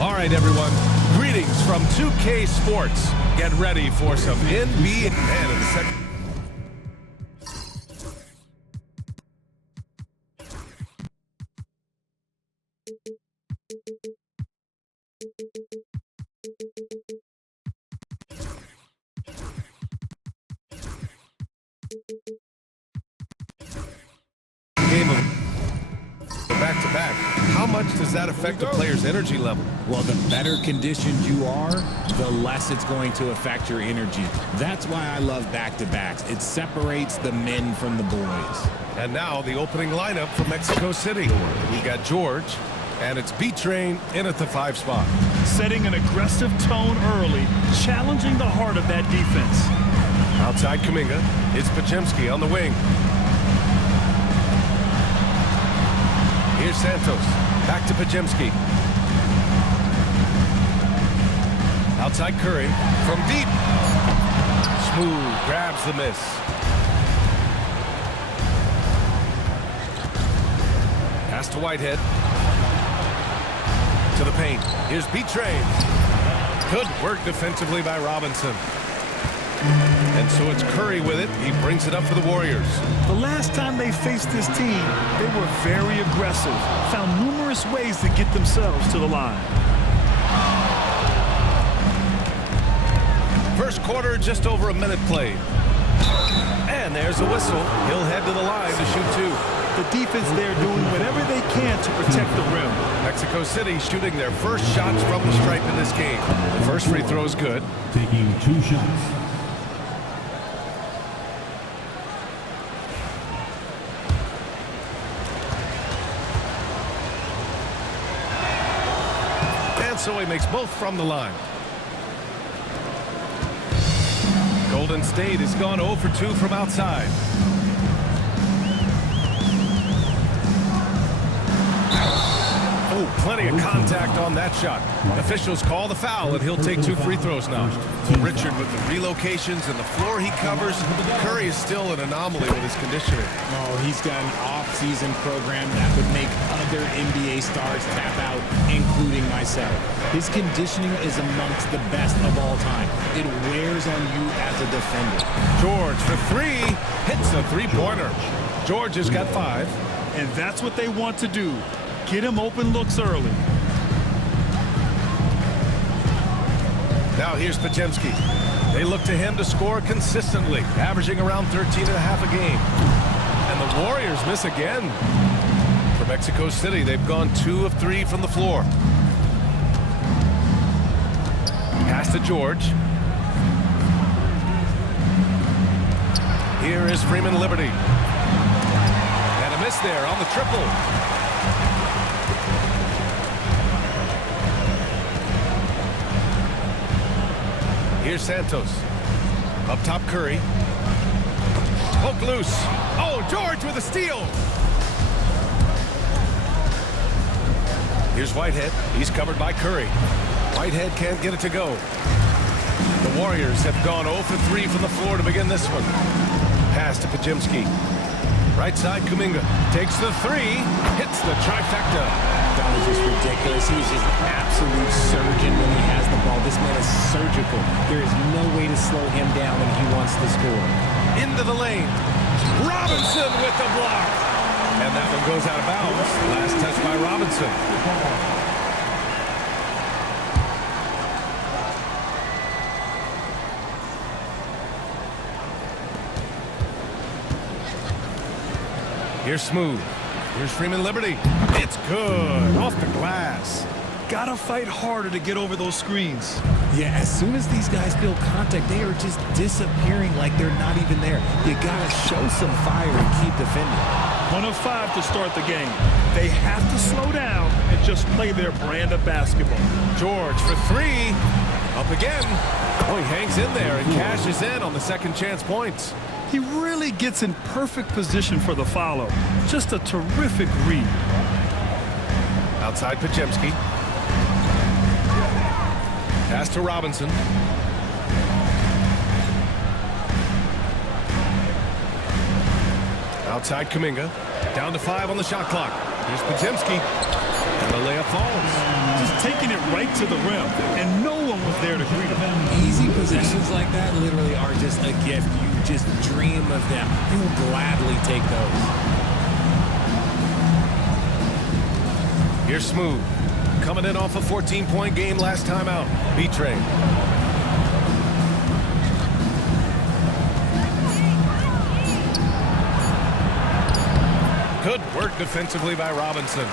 All right, everyone. Greetings from 2K Sports. Get ready for some NBA. Man, in the second. Game of back-to-back. How much does that affect the player's energy level? Well, the better conditioned you are, the less it's going to affect your energy. That's why I love back-to-backs. It separates the men from the boys. And now the opening lineup for Mexico City. We've got George, and it's B-Train in at the 5 spot. Setting an aggressive tone early, challenging the heart of that defense. Outside Kuminga, it's Podziemski on the wing. Here's Santos, back to Podziemski. Outside Curry, from deep. Smooth, grabs the miss. Pass to Whitehead. To the paint, here's B-Train. Good work defensively by Robinson. And so it's Curry with it. He brings it up for the Warriors. The last time they faced this team, they were very aggressive, found numerous ways to get themselves to the line. First quarter, just over a minute played. And there's a whistle. He'll head to the line to shoot 2. The defense there doing whatever they can to protect the rim. Mexico City shooting their first shots from the stripe in this game. The first free throw is good. Taking 2 shots. So he makes both from the line. Golden State has gone 0 for 2 from outside. Oh, plenty of contact on that shot. Officials call the foul, and he'll take 2 free throws now. Richard with the relocations and the floor he covers. Curry is still an anomaly with his conditioning. Oh, he's got an off-season program that would make other NBA stars tap out, including myself. His conditioning is amongst the best of all time. It wears on you as a defender. George for 3, hits a 3-pointer. George has got 5. And that's what they want to do. Get him open looks early. Now here's Podziemski. They look to him to score consistently, averaging around 13.5 a game. And the Warriors miss again. For Mexico City, they've gone 2 of 3 from the floor. Pass to George. Here is Freeman Liberty. And a miss there on the triple. Here's Santos. Up top, Curry. Poke loose. Oh, George with a steal. Here's Whitehead. He's covered by Curry. Whitehead can't get it to go. The Warriors have gone 0 for 3 from the floor to begin this one. Pass to Podziemski. Right side, Kuminga. Takes the 3. Hits the trifecta. That was just ridiculous. He's just an absolute surgeon when he has the ball. This man is surgical. There is no way to slow him down when he wants to score. Into the lane. Robinson with the block. And that one goes out of bounds. Last touch by Robinson. Here's Smooth. Here's Freeman Liberty. It's good. Off the glass. Gotta fight harder to get over those screens. Yeah, as soon as these guys feel contact, they are just disappearing like they're not even there. You gotta show some fire and keep defending. 1 of 5 to start the game. They have to slow down and just play their brand of basketball. George for 3. Up again. Oh, he hangs in there and cashes in on the second chance points. He really gets in perfect position for the follow. Just a terrific read. Outside Podziemski. Pass to Robinson. Outside Kuminga. Down to 5 on the shot clock. Here's Podziemski. And the layup falls. Just taking it right to the rim, and no one was there to greet him. Easy possessions like that literally are just a gift. You just dream of them. You will gladly take those. Here's Smooth. Coming in off a 14-point game last time out. B-Train. Good work defensively by Robinson.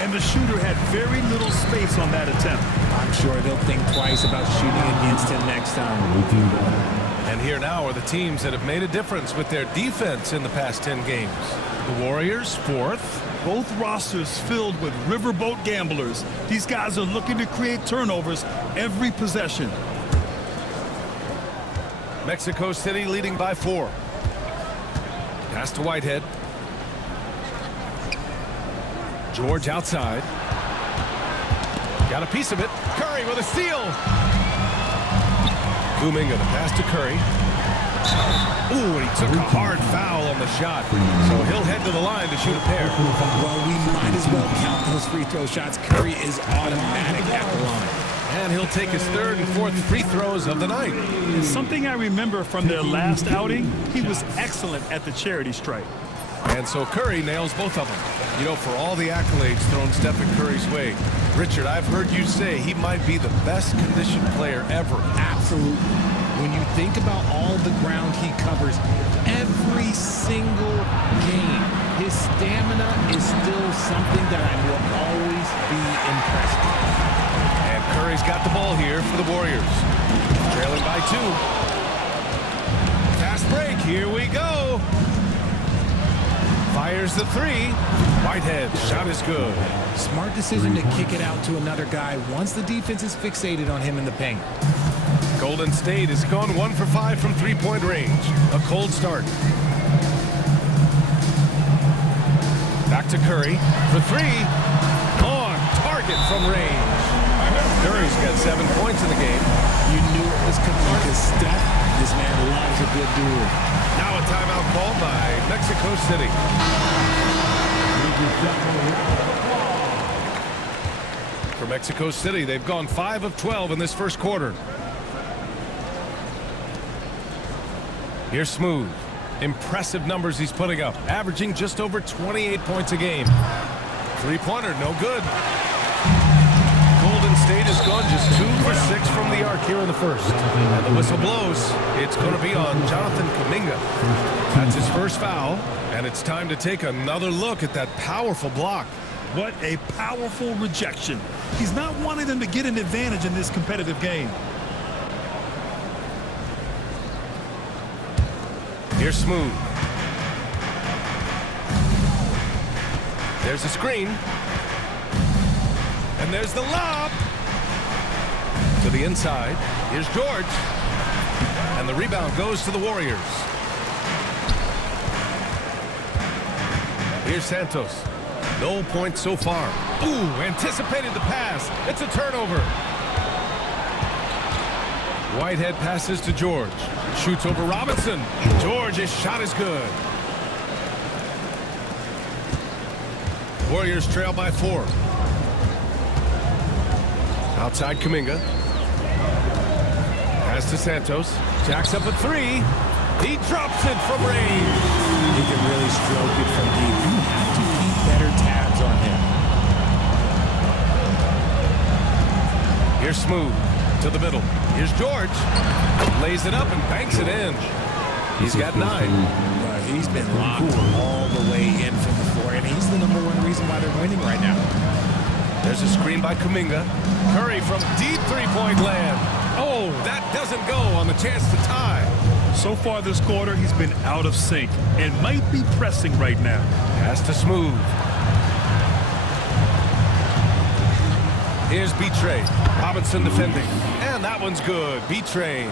And the shooter had very little space on that attempt. I'm sure they'll think twice about shooting against him next time. And here now are the teams that have made a difference with their defense in the past 10 games. The Warriors, 4th. Both rosters filled with riverboat gamblers. These guys are looking to create turnovers every possession. Mexico City leading by 4. Pass to Whitehead. George outside. Got a piece of it. Curry with a steal. Kuminga the pass to Curry. Ooh, and he took a hard foul on the shot. So he'll head to the line to shoot a pair. Well, we might as well count those free throw shots. Curry is automatic at the line. And he'll take his 3rd and 4th free throws of the night. Something I remember from their last outing, he was excellent at the charity stripe. And so Curry nails both of them. You know, for all the accolades thrown Stephen Curry's way, Richard, I've heard you say he might be the best conditioned player ever. Absolutely. When you think about all the ground he covers every single game, his stamina is still something that I will always be impressed with. And Curry's got the ball here for the Warriors. Trailing by 2. Fast break. Here we go. Fires the 3. Whitehead, shot is good. Smart decision to kick it out to another guy once the defense is fixated on him in the paint. Golden State has gone 1 for 5 from three-point range. A cold start. Back to Curry for 3. On target from range. Curry's got 7 points in the game. You knew it was coming because Steph, this man loves a good duel. Now a timeout called by Mexico City. For Mexico City, they've gone 5 of 12 in this first quarter. Here's Smooth. Impressive numbers he's putting up, averaging just over 28 points a game. Three-pointer, no good. Golden State has gone just 2 for 6 from the arc here in the first. And the whistle blows. It's going to be on Jonathan Kuminga. That's his first foul, and it's time to take another look at that powerful block. What a powerful rejection. He's not wanting them to get an advantage in this competitive game. Here's Smooth. There's a screen. And there's the lob. To the inside. Here's George. And the rebound goes to the Warriors. Here's Santos. No points so far. Ooh, anticipated the pass. It's a turnover. Whitehead passes to George. Shoots over Robinson. George's shot is good. Warriors trail by 4. Outside Kuminga. Pass to Santos. Jacks up a 3. He drops it from range. He can really stroke it from deep. You have to keep better tabs on him. Here's Smooth to the middle. Here's George. Lays it up and banks it in. He's got 9. He's been locked all the way in from the floor, and he's the #1 reason why they're winning right now. There's a screen by Kuminga. Curry from deep three-point land. Oh, that doesn't go on the chance to tie. So far this quarter, he's been out of sync and might be pressing right now. Pass to Smooth. Here's B-Train. Robinson defending. And that one's good. B-Train.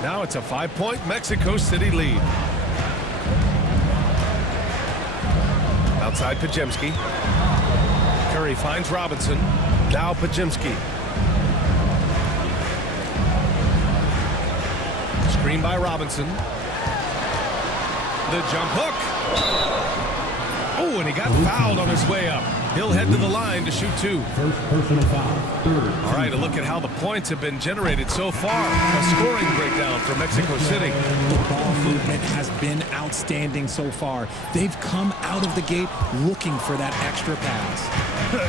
Now it's a 5-point Mexico City lead. Outside Podziemski. Curry finds Robinson. Now Podziemski. Screen by Robinson. The jump hook. Oh, and he got fouled on his way up. He'll head to the line to shoot 2. First personal foul. Third. All right, a look at how the points have been generated so far. A scoring breakdown for Mexico City. The ball movement has been outstanding so far. They've come out of the gate looking for that extra pass.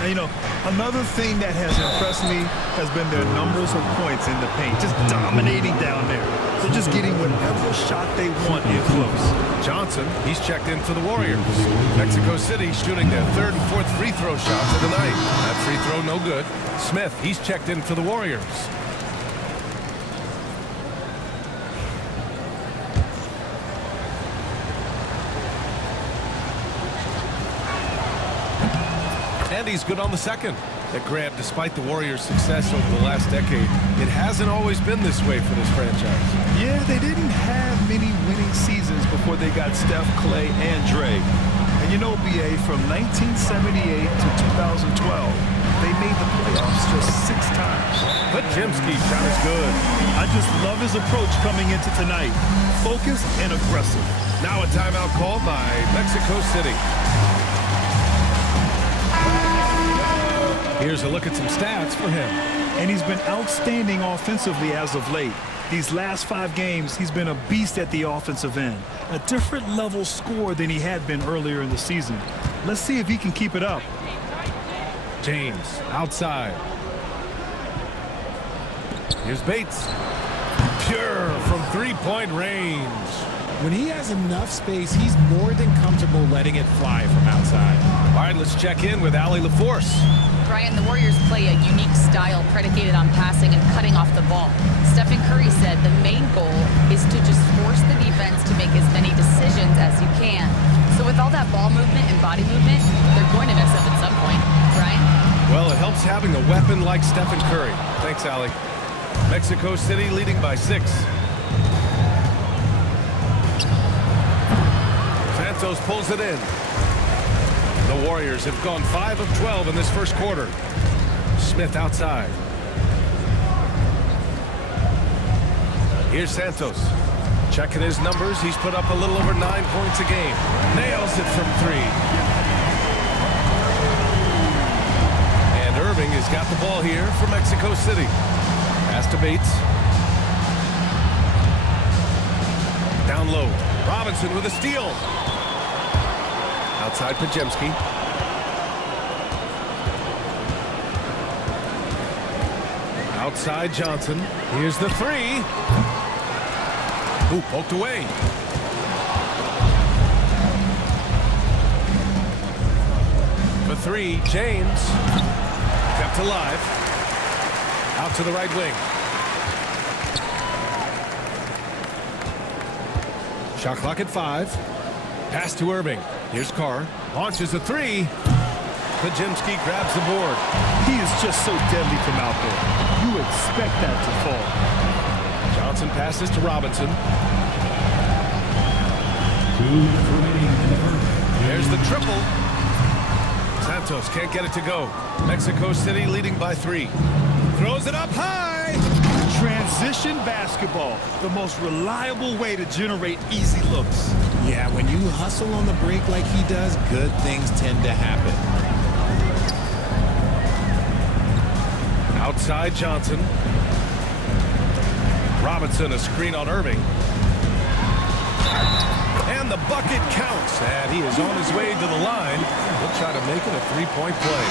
You know, another thing that has impressed me has been their numbers of points in the paint, just dominating down there. They're just getting whatever shot they want in close. Johnson, he's checked in for the Warriors. Mexico City shooting their 3rd and 4th free throw shots of the night. That free throw no good. Smith, he's checked in for the Warriors. And he's good on the second. That grab, despite the Warriors' success over the last decade, it hasn't always been this way for this franchise. Yeah, they didn't have many winning seasons before they got Steph, Clay, and Dre. And you know, BA, from 1978 to 2012, they made the playoffs just 6 times. But Jimsky's shot is good. I just love his approach coming into tonight. Focused and aggressive. Now a timeout called by Mexico City. Here's a look at some stats for him. And he's been outstanding offensively as of late. These last 5 games, he's been a beast at the offensive end. A different level score than he had been earlier in the season. Let's see if he can keep it up. James, outside. Here's Bates. Pure from 3-point range. When he has enough space, he's more than comfortable letting it fly from outside. All right, let's check in with Allie LaForce. Brian, the Warriors play a unique style predicated on passing and cutting off the ball. Stephen Curry said the main goal is to just force the defense to make as many decisions as you can. So with all that ball movement and body movement, they're going to mess up at some point. Brian? Well, it helps having a weapon like Stephen Curry. Thanks, Allie. Mexico City leading by 6. Santos pulls it in. The Warriors have gone 5 of 12 in this first quarter. Smith outside. Here's Santos. Checking his numbers. He's put up a little over 9 points a game. Nails it from 3. And Irving has got the ball here for Mexico City. Pass to Bates. Down low. Robinson with a steal. Outside Pajemski. Outside Johnson. Here's the 3. Ooh, poked away. For 3, James. Kept alive. Out to the right wing. Shot clock at 5. Pass to Irving. Here's Carr. Launches a 3. Pajemski grabs the board. He is just so deadly from out there. You expect that to fall. Johnson passes to Robinson. 2 minutes remaining in the first. There's the triple. Santos can't get it to go. Mexico City leading by 3. Throws it up high. Transition basketball, the most reliable way to generate easy looks. Yeah, when you hustle on the break like he does, good things tend to happen. Outside Johnson. Robinson, a screen on Irving. And the bucket counts. And he is on his way to the line. He'll try to make it a 3-point play.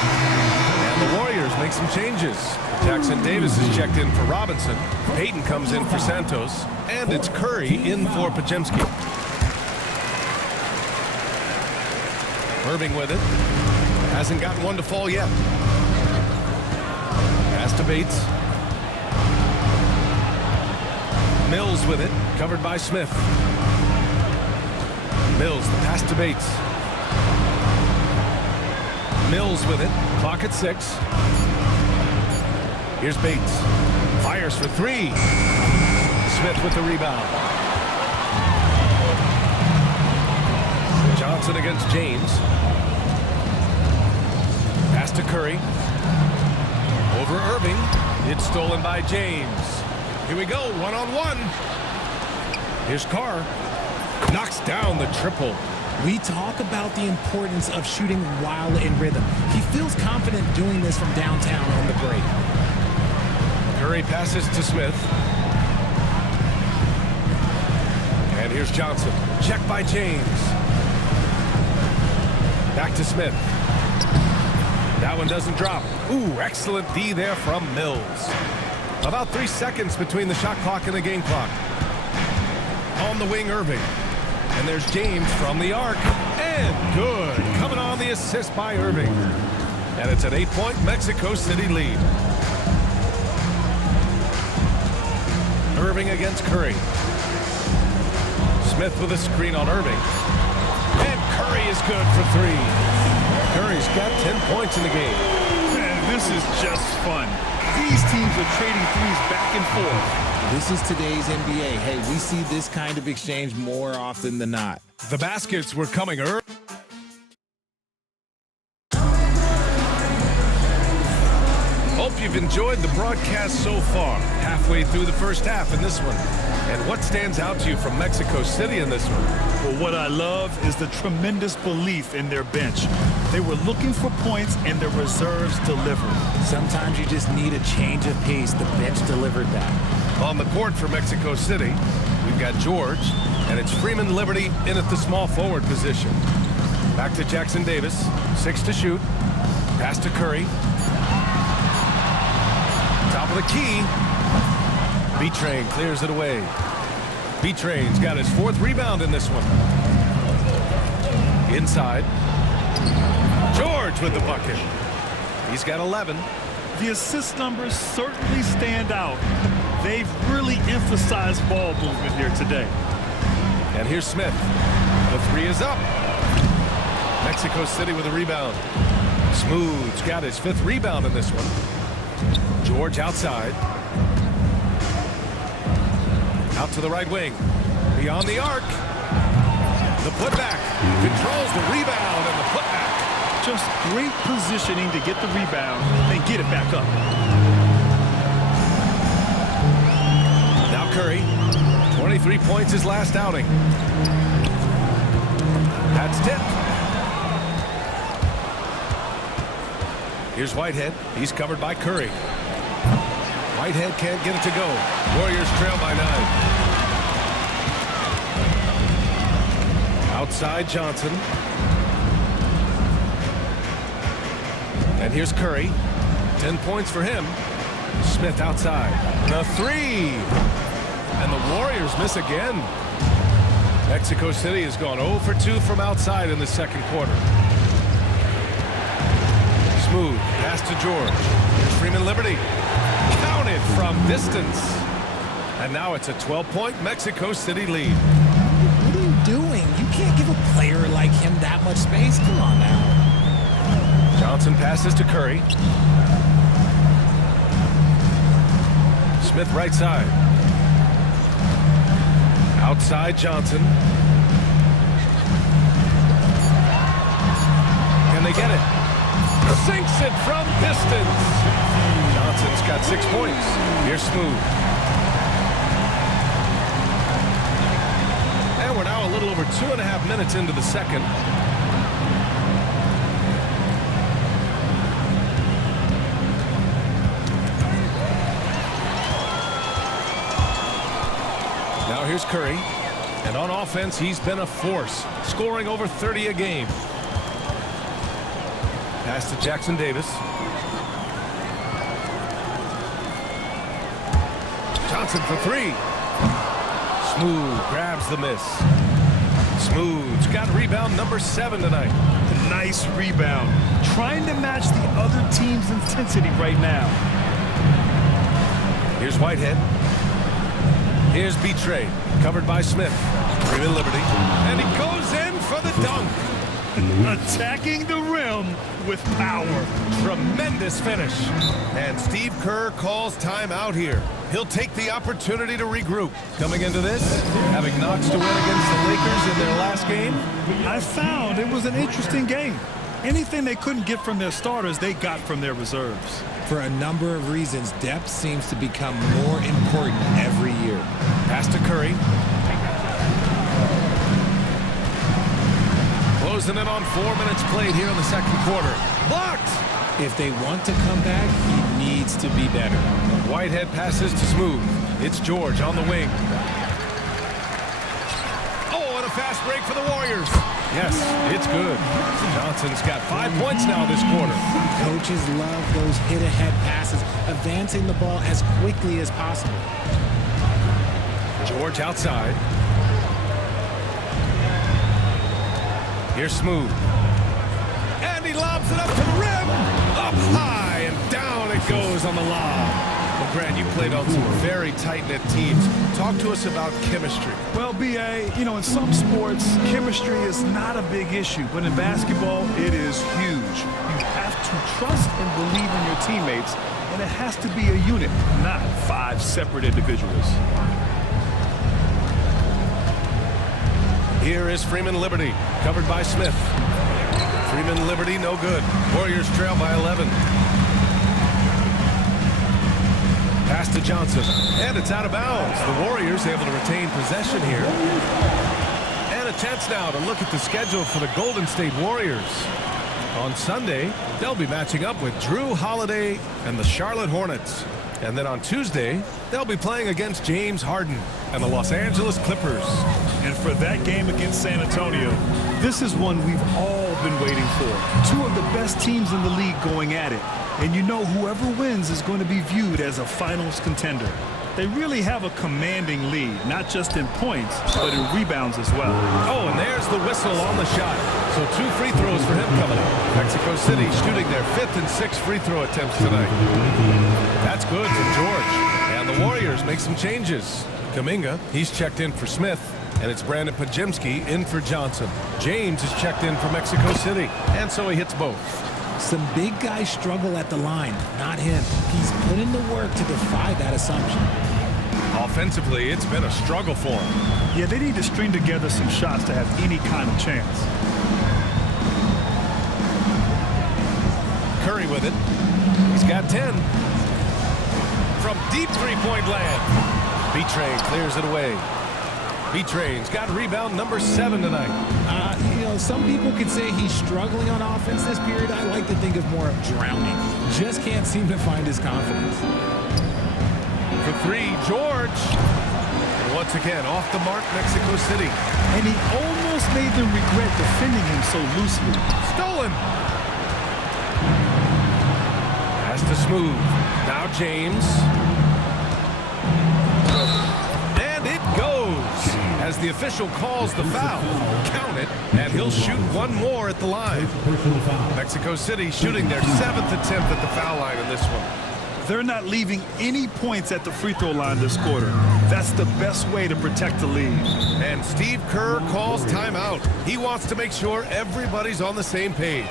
And the Warriors make some changes. Jackson Davis is checked in for Robinson. Payton comes in for Santos. And it's Curry in for Pajemski. Irving with it. Hasn't gotten one to fall yet. Pass to Bates. Mills with it. Covered by Smith. Mills, the pass to Bates. Mills with it. Clock at 6. Here's Bates. Fires for 3. Smith with the rebound. Johnson against James. Pass to Curry. Over Irving. It's stolen by James. Here we go, 1-on-1. Here's Carr. Knocks down the triple. We talk about the importance of shooting while in rhythm. He feels confident doing this from downtown on the break. Curry passes to Smith. And here's Johnson. Check by James. Back to Smith. That one doesn't drop. Ooh, excellent D there from Mills. About 3 seconds between the shot clock and the game clock. On the wing, Irving. And there's James from the arc. And good. Coming on the assist by Irving. And it's an 8-point Mexico City lead. Irving against Curry. Smith with a screen on Irving. And Curry is good for 3. Curry's got 10 points in the game. Man, this is just fun. These teams are trading threes back and forth. This is today's NBA. Hey, we see this kind of exchange more often than not. The baskets were coming early. Hope you've enjoyed the broadcast so far. Halfway through the first half in this one. And what stands out to you from Mexico City in this one? Well, what I love is the tremendous belief in their bench. They were looking for points, and their reserves delivered. Sometimes you just need a change of pace. The bench delivered that. On the court for Mexico City, we've got George, and it's Freeman Liberty in at the small forward position. Back to Jackson Davis, 6 to shoot. Pass to Curry. Top of the key. B-Train clears it away. B-Train's got his 4th rebound in this one. Inside. George with the bucket. He's got 11. The assist numbers certainly stand out. They've really emphasized ball movement here today. And here's Smith. The 3 is up. Mexico City with a rebound. Smooth's got his 5th rebound in this one. George outside. Out to the right wing. Beyond the arc. The putback. Controls the rebound and the putback. Just great positioning to get the rebound and get it back up. Now Curry. 23 points his last outing. That's tipped. Here's Whitehead. He's covered by Curry. Whitehead can't get it to go. Warriors trail by 9. Outside Johnson. And here's Curry. 10 points for him. Smith outside. The 3. And the Warriors miss again. Mexico City has gone 0 for 2 from outside in the second quarter. Smooth. Pass to George. Here's Freeman Liberty. Counted from distance. And now it's a 12-point Mexico City lead. What are you doing? You can't give a player like him that much space. Come on now. Johnson passes to Curry. Smith right side. Outside Johnson. Can they get it? Sinks it from distance. Johnson's got 6 points. Here's Smooth. And we're now a little over 2.5 minutes into the second. Now here's Curry. And on offense, he's been a force, scoring over 30 a game. Pass to Jackson Davis. Johnson for 3. Smooth grabs the miss. Smooth's got rebound number 7 tonight. Nice rebound. Trying to match the other team's intensity right now. Here's Whitehead. Here's B-Trade, covered by Smith. Freeman Liberty. And he goes in for the dunk. Attacking the rim with power. Tremendous finish. And Steve Kerr calls timeout here. He'll take the opportunity to regroup. Coming into this, having Knox to win against the Lakers in their last game. I found it was an interesting game. Anything they couldn't get from their starters, they got from their reserves. For a number of reasons, depth seems to become more important every year. Pass to Curry. closing in on 4 minutes played here in the second quarter. Blocked! If they want to come back, he needs to be better. Whitehead passes to Smooth. It's George on the wing. Oh, and a fast break for the Warriors. Yes, it's good. Johnson's got 5 points now this quarter. Coaches love those hit-ahead passes, advancing the ball as quickly as possible. George outside. Here's Smooth. And he lobs it up to the rim. Up high and down it goes on the lob. Well, Grant, you played on some very tight-knit teams. Talk to us about chemistry. Well, B.A., you know, in some sports, chemistry is not a big issue. But in basketball, it is huge. You have to trust and believe in your teammates, and it has to be a unit, not 5 separate individuals. Here is Freeman Liberty, covered by Smith. Freeman Liberty, no good. Warriors trail by 11. Pass to Johnson, and it's out of bounds. The Warriors able to retain possession here. And a chance now to look at the schedule for the Golden State Warriors. On Sunday, they'll be matching up with Drew Holiday and the Charlotte Hornets. And then on Tuesday, they'll be playing against James Harden and the Los Angeles Clippers. And for that game against San Antonio, this is one we've all been waiting for. 2 of the best teams in the league going at it. And you know whoever wins is going to be viewed as a finals contender. They really have a commanding lead, not just in points, but in rebounds as well. Oh, and there's the whistle on the shot. So 2 free throws for him coming up. Mexico City shooting their 5th and 6th free throw attempts tonight. That's good from George. And the Warriors make some changes. Kuminga, he's checked in for Smith. And it's Brandon Pajemski in for Johnson. James is checked in for Mexico City. And so he hits both. Some big guys struggle at the line, not him. He's put in the work to defy that assumption. Offensively, it's been a struggle for him. Yeah, they need to string together some shots to have any kind of chance. Curry with it. He's got 10. From deep three-point land. B-Train clears it away. B-Train's got rebound number 7 tonight. You know, some people could say he's struggling on offense this period. I like to think of more of drowning. Just can't seem to find his confidence. For 3, George. And once again, off the mark, Mexico City. And he almost made them regret defending him so loosely. Stolen. Pass to Smooth. Now James. And it goes. As the official calls the foul. Count it, and he'll shoot 1 more at the line. Mexico City shooting their 7th attempt at the foul line in this one. They're not leaving any points at the free throw line this quarter. That's the best way to protect the lead. And Steve Kerr calls timeout. He wants to make sure everybody's on the same page.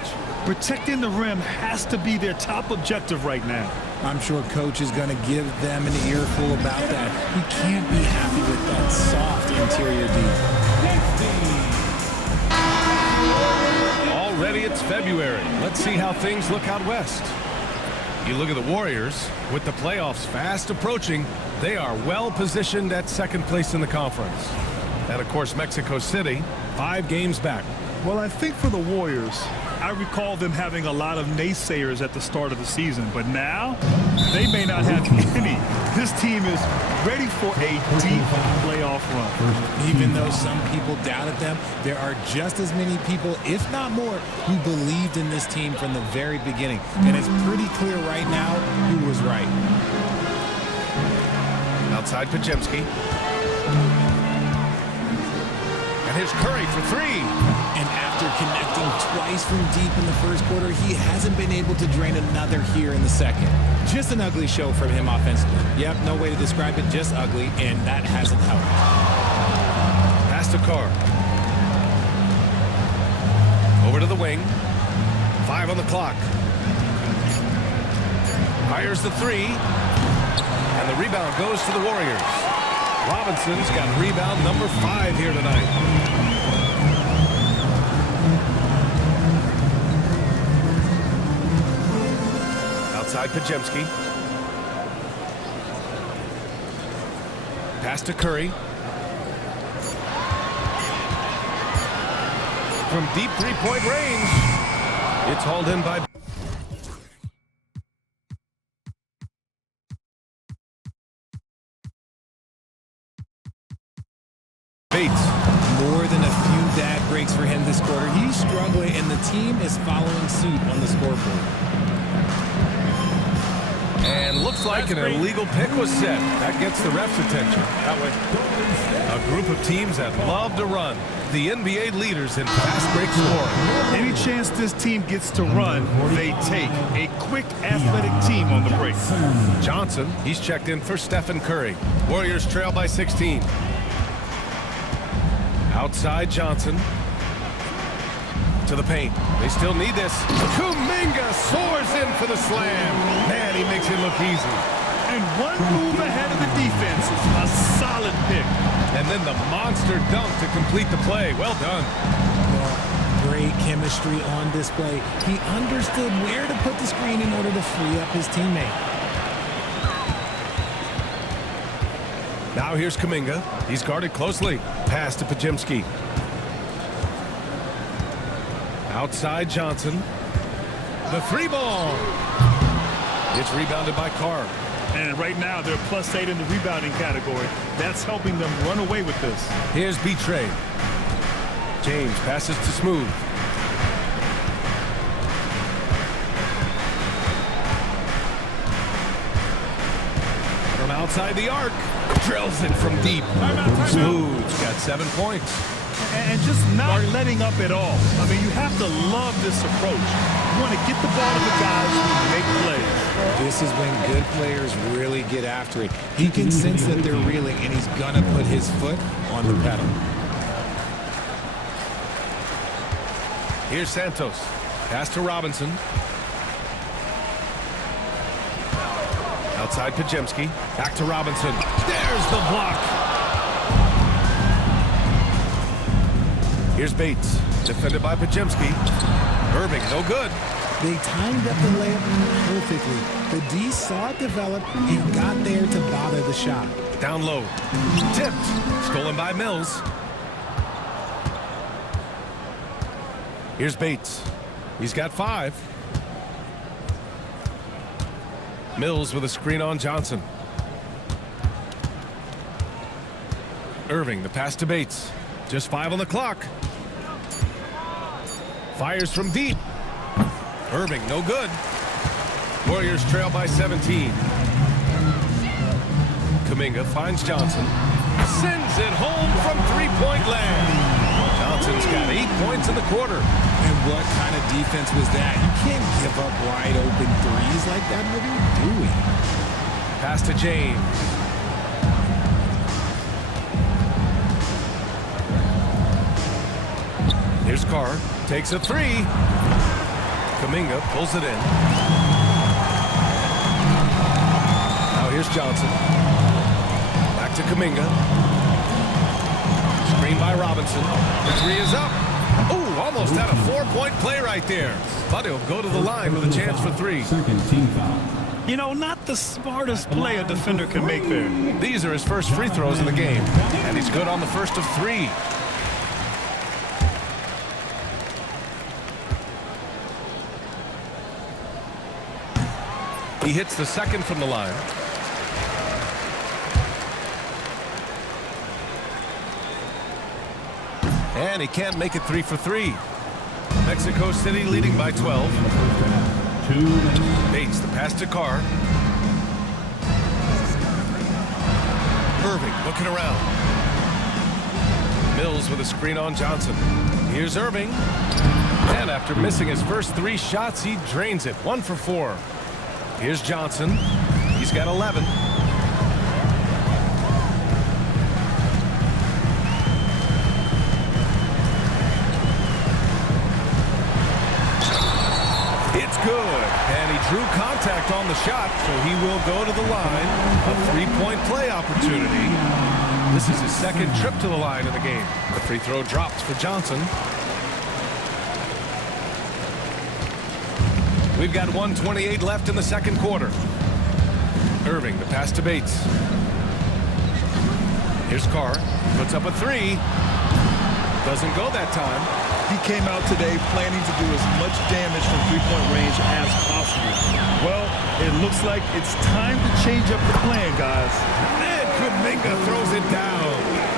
Protecting the rim has to be their top objective right now. I'm sure Coach is going to give them an earful about that. He can't be happy with that soft interior D. Already it's February. Let's see how things look out west. You look at the Warriors. With the playoffs fast approaching, they are well positioned at 2nd place in the conference. And of course, Mexico City, 5 games back. Well, I think for the Warriors, I recall them having a lot of naysayers at the start of the season, but now they may not have any. This team is ready for a deep playoff run. Even though some people doubted them, there are just as many people, if not more, who believed in this team from the very beginning. And it's pretty clear right now who was right. Outside Pajemski. And here's Curry for 3. And after connecting twice from deep in the first quarter, he hasn't been able to drain another here in the second. Just an ugly show from him offensively. Yep, no way to describe it, just ugly, and that hasn't helped. Pass to Carr. Over to the wing. 5 on the clock. Fires the 3. And the rebound goes to the Warriors. Robinson's got rebound number 5 here tonight. Outside Pajemski. Pass to Curry. from deep three-point range. It's hauled in by... Bates. More than a few bad breaks for him this quarter. He's struggling, and the team is following suit on the scoreboard. And looks like an illegal pick was set. That gets the ref's attention. That way. A group of teams that love to run. The NBA leaders in fast break scoring. Any chance this team gets to run, they take. A quick, athletic team on the break. Johnson, he's checked in for Stephen Curry. Warriors trail by 16. Outside Johnson. To the paint. They still need this. Kuminga soars in for the slam. Man, he makes it look easy. And one move ahead of the defense. A solid pick. And then the monster dunk to complete the play. Well done. Well, great chemistry on display. He understood where to put the screen in order to free up his teammate. Now here's Kuminga. He's guarded closely. Pass to Pajimski. Outside Johnson. The three ball. It's rebounded by Carr. And right now they're +8 in the rebounding category. That's helping them run away with this. Here's Betray. James passes to Smooth. From outside the arc. Drills it from deep. Smooth's got 7 points. And just not letting up at all. I mean, you have to love this approach. You want to get the ball to the guys who make plays. This is when good players really get after it. He can sense that they're reeling, and he's going to put his foot on the pedal. Here's Santos. Pass to Robinson. Outside Pajemski. Back to Robinson. There's the block. Here's Bates. Defended by Pajemski. Irving, no good. They timed up the layup perfectly. The D saw it develop and got there to bother the shot. Down low. Tipped. Stolen by Mills. Here's Bates. He's got 5. Mills with a screen on Johnson. Irving, the pass to Bates. Just 5 on the clock. Fires from deep. Irving, no good. Warriors trail by 17. Kuminga finds Johnson. Sends it home from three-point land. Johnson's got 8 points in the quarter. And what kind of defense was that? You can't give up wide open threes like that. What are you doing? Pass to James. Here's Carr. Takes a 3. Kuminga pulls it in. Now here's Johnson. Back to Kuminga. Screen by Robinson. The 3 is up. Oh, almost had a 4-point play right there. But he'll go to the line with a chance for 3. Second team foul. You know, not the smartest play a defender can make there. These are his first free throws of the game. And he's good on the first of 3. He hits the second from the line. And he can't make it 3 for 3. Mexico City leading by 12. Bates, the pass to Carr. Irving looking around. Mills with a screen on Johnson. Here's Irving. And after missing his first 3 shots, he drains it. 1 for 4. Here's Johnson. He's got 11. It's good. And he drew contact on the shot, so he will go to the line. A 3-point play opportunity. This is his second trip to the line in the game. The free throw drops for Johnson. We've got 1:28 left in the second quarter. Irving, the pass to Bates. Here's Carr. Puts up a 3. Doesn't go that time. He came out today planning to do as much damage from three-point range as possible. Well, it looks like it's time to change up the plan, guys. And Kuminga throws it down.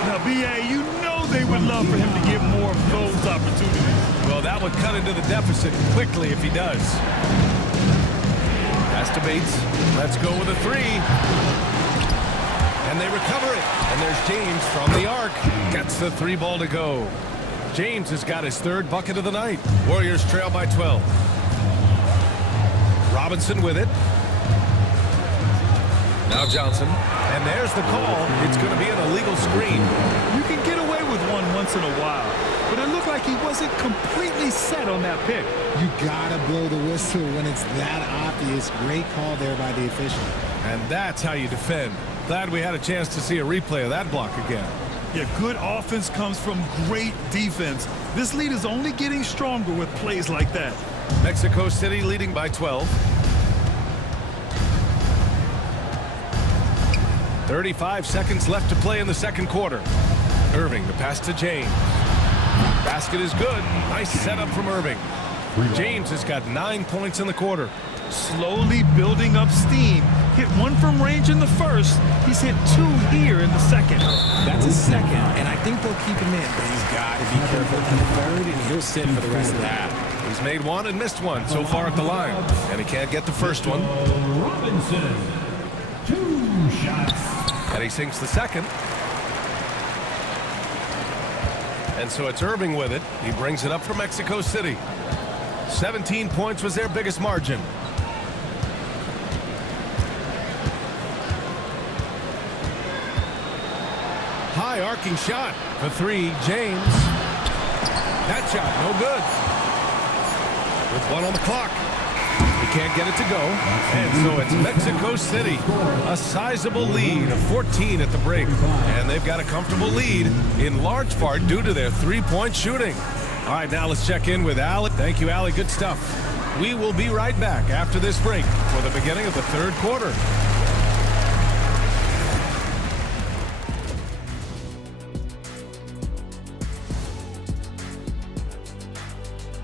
Now, B.A., you know they would love for him to get more of those opportunities. Well, that would cut into the deficit quickly if he does. Pass to Bates. Let's go with a three. And they recover it. And there's James from the arc. Gets the three ball to go. James has got his third bucket of the night. Warriors trail by 12. Robinson with it. Now Johnson. And there's the call. It's going to be an illegal screen. You can get away with one once in a while, but it looked like he wasn't completely set on that pick. You gotta blow the whistle when it's that obvious. Great call there by the official. And that's how you defend. Glad we had a chance to see a replay of that block again. Yeah, good offense comes from great defense. This lead is only getting stronger with plays like that. Mexico City leading by 12. 35 seconds left to play in the second quarter. Irving, the pass to James. Basket is good. Nice setup from Irving. James has got 9 points in the quarter. Slowly building up steam. Hit one from range in the first. He's hit two here in the second. That's a second, and I think they'll keep him in, but he's got to be careful in the third, and he'll sit for the rest of that. He's made one and missed one so far at the line, and he can't get the first one. Robinson, 2 shots. And he sinks the second. And so it's Irving with it. He brings it up for Mexico City. 17 points was their biggest margin. High arcing shot for three, James. That shot, no good. With one on the clock. He can't get it to go. And so it's Mexico City. A sizable lead of 14 at the break. And they've got a comfortable lead in large part due to their three-point shooting. All right, now let's check in with Allie. Thank you, Allie. Good stuff. We will be right back after this break for the beginning of the third quarter.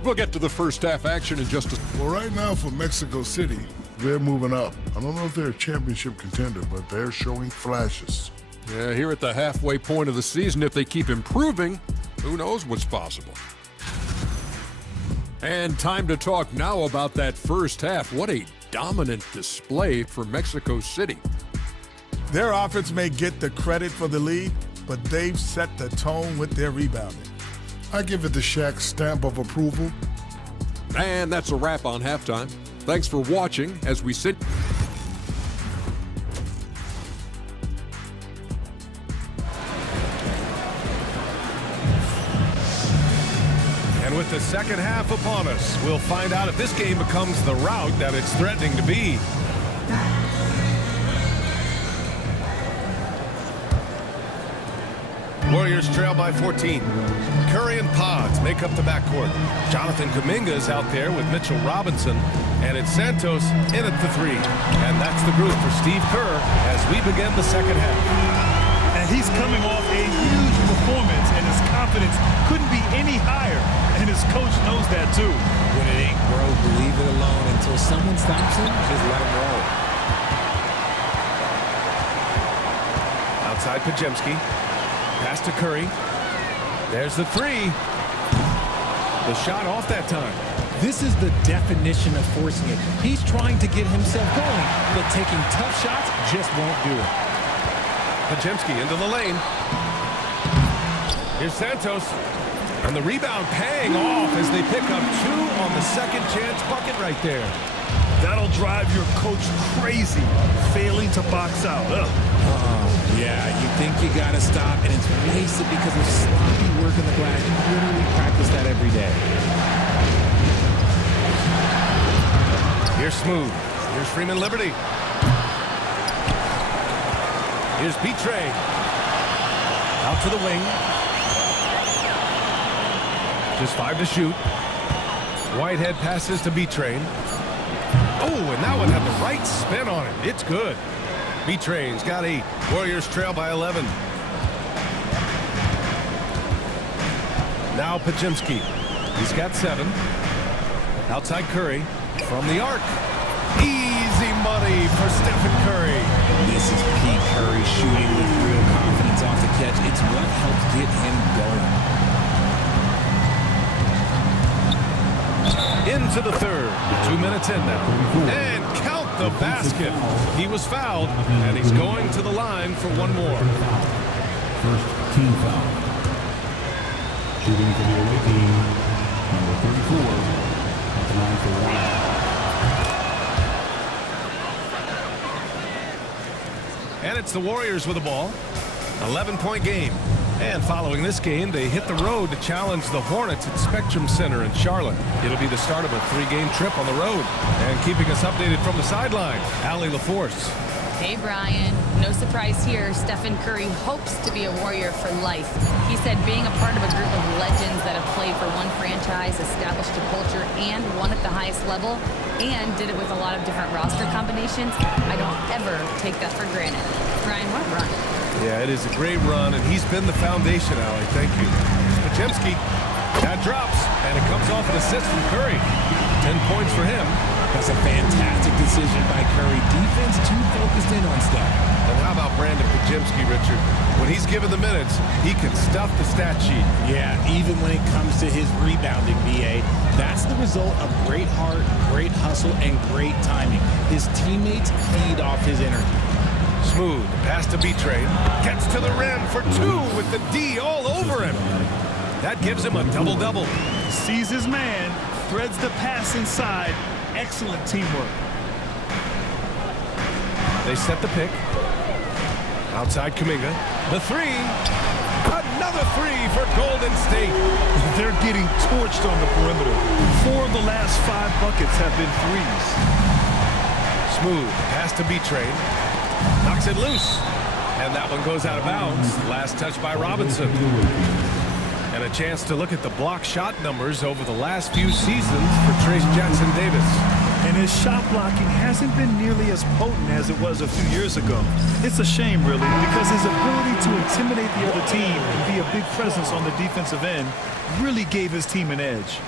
We'll get to the first half action in just a... Well, right now for Mexico City, they're moving up. I don't know if they're a championship contender, but they're showing flashes. Yeah, here at the halfway point of the season, if they keep improving, who knows what's possible. And time to talk now about that first half. What a dominant display for Mexico City. Their offense may get the credit for the lead, but they've set the tone with their rebounding. I give it the Shaq stamp of approval. And that's a wrap on halftime. Thanks for watching as we sit. And with the second half upon us, we'll find out if this game becomes the rout that it's threatening to be. Warriors trail by 14. Curry and Pods make up the backcourt. Jonathan Kuminga is out there with Mitchell Robinson. And it's Santos in at the three. And that's the group for Steve Kerr as we begin the second half. And he's coming off a huge performance, and his confidence couldn't be any higher. And his coach knows that too. When it ain't broke, leave it alone. Until someone stops him, just let him roll. Outside Pajemski. Pass to Curry. There's the three. The shot off that time. This is the definition of forcing it. He's trying to get himself going, but taking tough shots just won't do it. Pajemski into the lane. Here's Santos. And the rebound paying off as they pick up two on the second chance bucket right there. That'll drive your coach crazy, failing to box out. Yeah, you think you got to stop, and it's wasted because of sloppy work on the glass. You literally practice that every day. Here's Smooth. Here's Freeman Liberty. Here's Petray. Out to the wing. Just 5 to shoot. Whitehead passes to Betrain. Oh, and that one had the right spin on it. It's good. Betrain's got 8. Warriors trail by 11. Now Pajemski. He's got 7. Outside Curry from the arc. Easy money for Stephen Curry. This is Pete Curry shooting with real confidence off the catch. It's what helps get him going. Into the third. 2 minutes in now. And count the basket. He was fouled, and he's going to the line for one more. First team foul. Shooting for the away team, number 34, at the line for one. And it's the Warriors with the ball. 11-point game. And following this game, they hit the road to challenge the Hornets at Spectrum Center in Charlotte. It'll be the start of a 3-game trip on the road. And keeping us updated from the sideline, Allie LaForce. Hey, Brian. No surprise here. Stephen Curry hopes to be a Warrior for life. He said being a part of a group of legends that have played for one franchise, established a culture, and won at the highest level, and did it with a lot of different roster combinations, I don't ever take that for granted. Brian, what a run. Yeah, it is a great run, and he's been the foundation, Allie. Thank you. Podziemski. That drops, and it comes off an assist from Curry. 10 points for him. That's a fantastic decision by Curry. Defense too focused in on Steph. And how about Brandon Podziemski, Richard? When he's given the minutes, he can stuff the stat sheet. Yeah, even when it comes to his rebounding, BA, that's the result of great heart, great hustle, and great timing. His teammates feed off his energy. Smooth pass to B-Train. Gets to the rim for 2 with the D all over him. That gives him a double-double. Sees his man, threads the pass inside. Excellent teamwork. They set the pick. Outside Kuminga. The 3. Another 3 for Golden State. They're getting torched on the perimeter. 4 of the last 5 buckets have been threes. Smooth pass to B-Train. Knocks it loose. And that one goes out of bounds. Last touch by Robinson. And a chance to look at the block shot numbers over the last few seasons for Trace Jackson-Davis. And his shot blocking hasn't been nearly as potent as it was a few years ago. It's a shame, really, because his ability to intimidate the other team and be a big presence on the defensive end really gave his team an edge.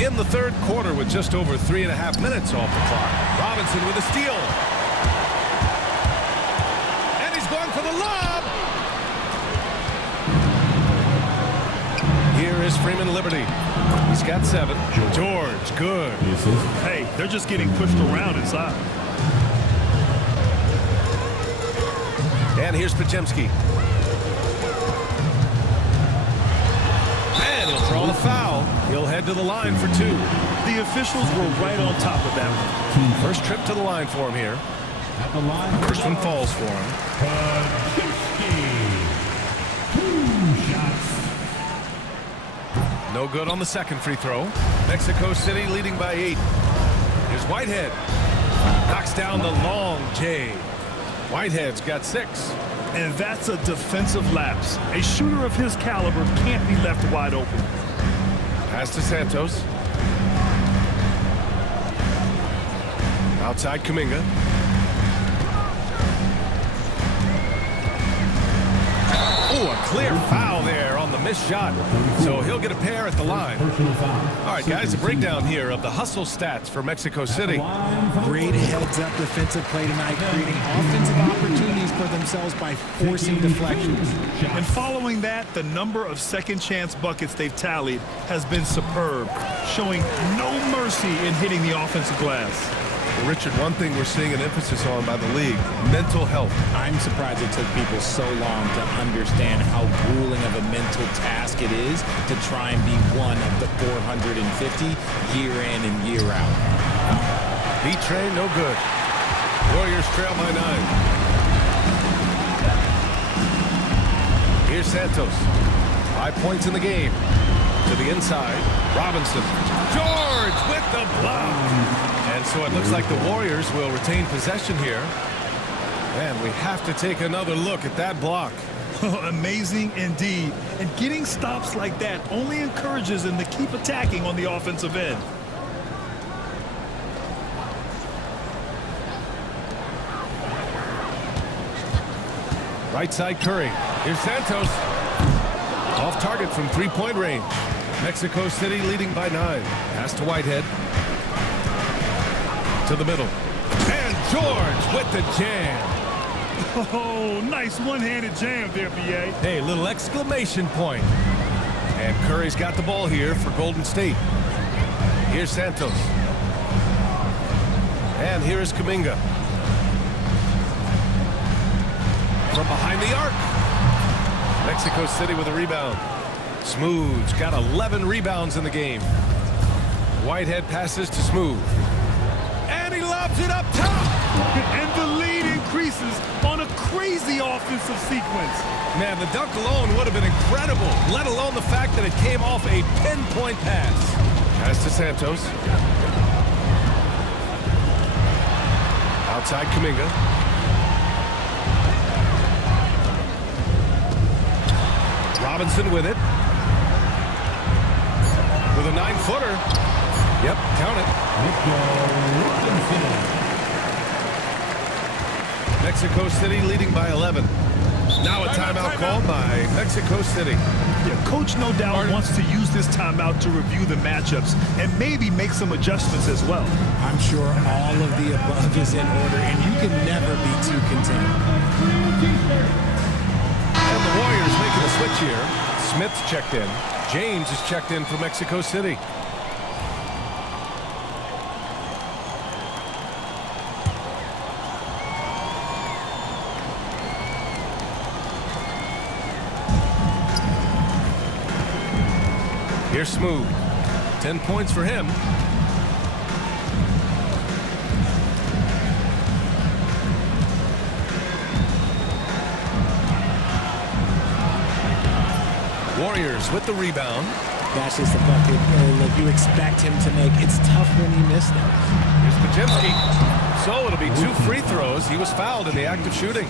In the third quarter with just over 3.5 minutes off the clock. Robinson with a steal. And he's going for the lob. Here is Freeman Liberty. He's got 7. George, good. Hey, they're just getting pushed around inside. And here's Podziemski. And he'll draw the foul. He'll head to the line for 2. The officials were right on top of that one. First trip to the line for him here. At the line. First one falls for him. 2 shots. No good on the second free throw. Mexico City leading by 8. Here's Whitehead. Knocks down the long J. Whitehead's got 6. And that's a defensive lapse. A shooter of his caliber can't be left wide open. Pass to Santos. Outside Kuminga. Oh, a clear foul there on the missed shot. So he'll get a pair at the line. All right, guys, a breakdown here of the hustle stats for Mexico City. Great heads-up defensive play tonight, creating offensive opportunities for themselves by forcing deflections. And following that, the number of second-chance buckets they've tallied has been superb, showing no mercy in hitting the offensive glass. Well, Richard, one thing we're seeing an emphasis on by the league, mental health. I'm surprised it took people so long to understand how grueling of a mental task it is to try and be one of the 450 year in and year out. B-Train, no good. Warriors trail by 9. Here's Santos. 5 points in the game. To the inside, Robinson. George with the block. And so it looks like the Warriors will retain possession here. And we have to take another look at that block. Amazing indeed. And getting stops like that only encourages them to keep attacking on the offensive end. Right side Curry. Here's Santos. Off target from three-point range. Mexico City leading by 9. Pass to Whitehead. To the middle. And George with the jam. Oh, nice one-handed jam there, B.A. Hey, little exclamation point. And Curry's got the ball here for Golden State. Here's Santos. And here is Kuminga. From behind the arc. Mexico City with a rebound. Smooth's got 11 rebounds in the game. Whitehead passes to Smooth. And he lobs it up top. And the lead increases on a crazy offensive sequence. Man, the dunk alone would have been incredible, let alone the fact that it came off a pinpoint pass. Pass to Santos. Outside Kuminga. Robinson with it. With a 9-footer. Yep, count it. Mexico City leading by 11. Now a timeout called by Mexico City. Yeah, coach no doubt wants to use this timeout to review the matchups and maybe make some adjustments as well. I'm sure all of the above is in order, and you can never be too content. And the Warriors making a switch here. Smith's checked in. James is checked in for Mexico City. Here's Smooth. 10 points for him. Warriors with the rebound. That's just the bucket look you expect him to make. It's tough when he missed them. Here's Pajemski. So it'll be 2 free throws. He was fouled in the act of shooting.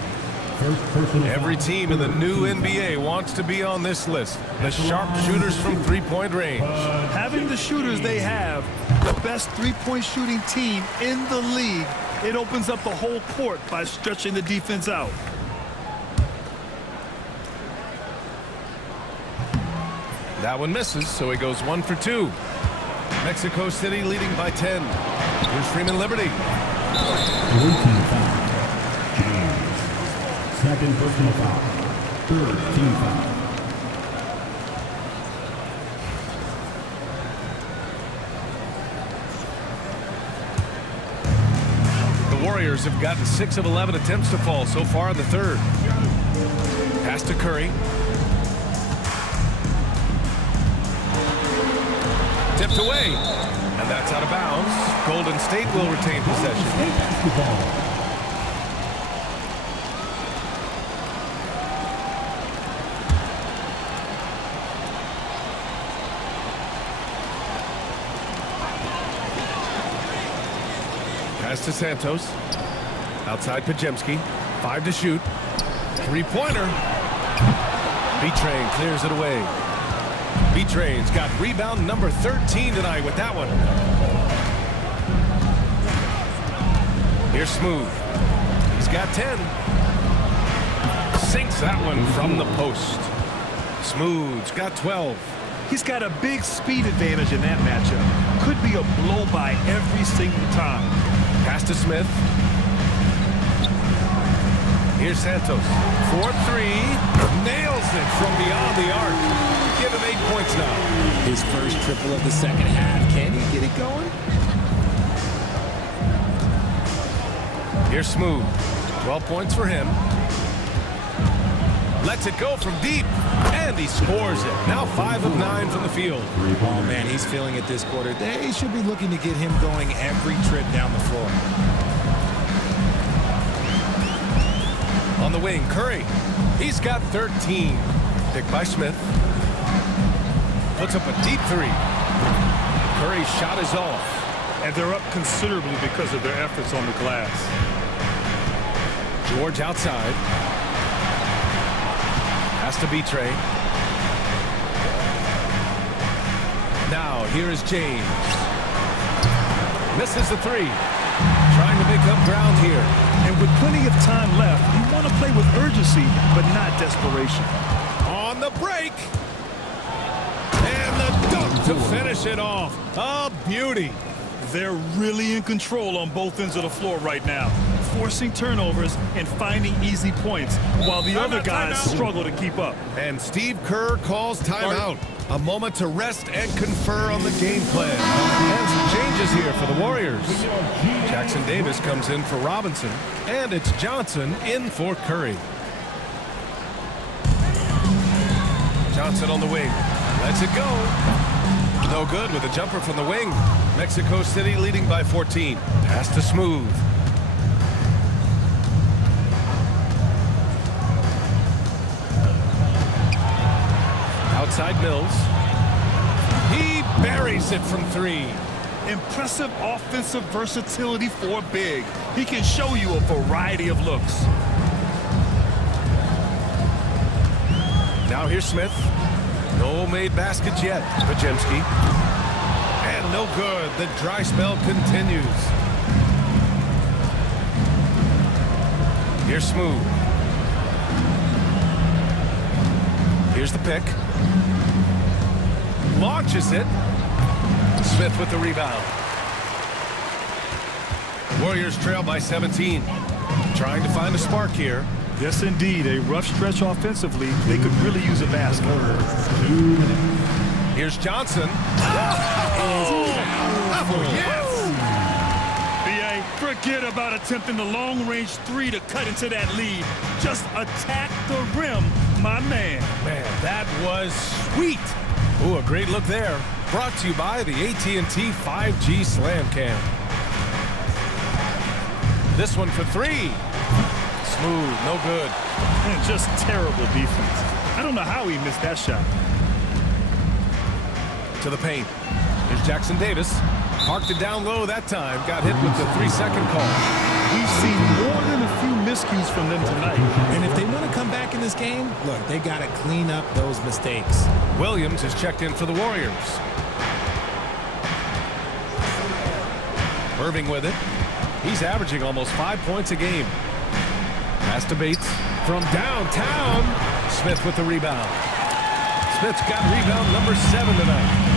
Every team in the new NBA wants to be on this list. The sharp shooters from three-point range. Having the shooters they have, the best three-point shooting team in the league, it opens up the whole court by stretching the defense out. That one misses, so he goes 1 for 2. Mexico City leading by 10. Here's Freeman Liberty. Second personal foul. Third team foul. The Warriors have gotten 6 of 11 attempts to fall so far in the third. Pass to Curry. Tipped away. And that's out of bounds. Golden State will retain possession. Pass to Santos. Outside Pajemski. 5 to shoot. 3-pointer. B-Train clears it away. B-Train's got rebound number 13 tonight with that one. Here's Smooth. He's got 10. Sinks that one from the post. Smooth's got 12. He's got a big speed advantage in that matchup. Could be a blow-by every single time. Pass to Smith. Here's Santos. 4-3. Nails it from beyond the arc. Give him 8 points now. His first triple of the second half. Can he get it going? Here's Smooth. 12 points for him. Lets it go from deep. And he scores it. Now 5 of 9 from the field. Oh, man, he's feeling it this quarter. They should be looking to get him going every trip down the floor. On the wing, Curry. He's got 13. Picked by Smith. Puts up a deep 3. Curry's shot is off. And they're up considerably because of their efforts on the glass. George outside. Has to be Trey. Now, here is James. Misses the three. Trying to make up ground here. And with plenty of time left, you want to play with urgency, but not desperation. On the break. And the dunk to finish it off. A beauty. They're really in control on both ends of the floor right now, forcing turnovers and finding easy points, while the other guys struggle to keep up. And Steve Kerr calls timeout. A moment to rest and confer on the game plan. And some changes here for the Warriors. Jackson Davis comes in for Robinson, and it's Johnson in for Curry. Johnson on the wing. Lets it go. No good with a jumper from the wing. Mexico City leading by 14. Pass to Smooth. Outside Mills. He buries it from three. Impressive offensive versatility for big. He can show you a variety of looks. Now here's Smith. No made baskets yet. Pajemski. And no good. The dry spell continues. Here's Smooth. Here's the pick. Launches it. Smith with the rebound. Warriors trail by 17. Trying to find a spark here. Yes, indeed. A rough stretch offensively. They could really use a basket. Here's Johnson. Oh, yes! B.A., forget about attempting the long-range three to cut into that lead. Just attack the rim, my man. Man, that was sweet. Ooh, a great look there. Brought to you by the AT&T 5G Slam Cam. This one for three. Smooth, no good. And just terrible defense. I don't know how he missed that shot. To the paint. Here's Jackson Davis. Parked it down low that time. Got hit with the 3-second call. We've seen more than a few miscues from them tonight. And if they want to come back in this game, look, they got to clean up those mistakes. Williams is checked in for the Warriors. Irving with it. He's averaging almost 5 points a game. Pass to Bates from downtown. Smith with the rebound. Smith's got rebound number 7 tonight.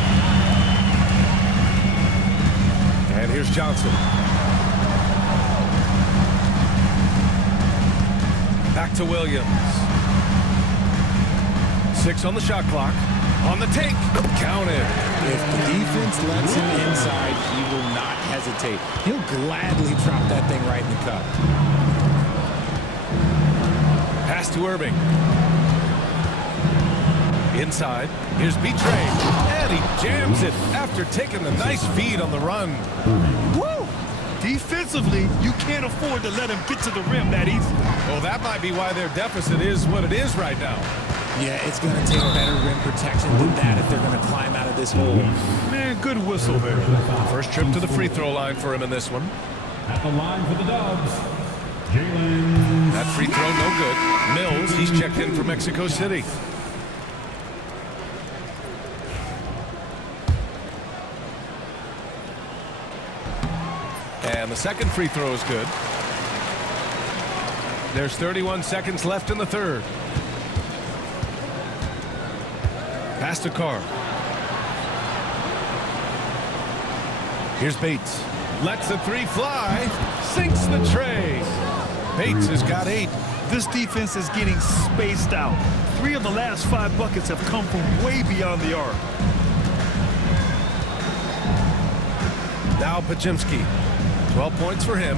And here's Johnson. Back to Williams. 6 on the shot clock. On the take. Counted. If the defense lets him inside, he will not hesitate. He'll gladly drop that thing right in the cup. Pass to Irving. Inside. Here's Betray. And he jams it after taking the nice feed on the run. Woo! Defensively, you can't afford to let him get to the rim that easy. Well, that might be why their deficit is what it is right now. Yeah, it's going to take better rim protection than that if they're going to climb out of this hole. Man, good whistle there. First trip to the free throw line for him in this one. At the line for the Dubs, Jalen. That free throw, no good. Mills, he's checked in for Mexico City. And the second free throw is good. There's 31 seconds left in the third. Pass to Carr. Here's Bates. Lets the three fly. Sinks the tray. Bates has got 8. This defense is getting spaced out. 3 of the last 5 buckets have come from way beyond the arc. Now Pajemski. 12 points for him.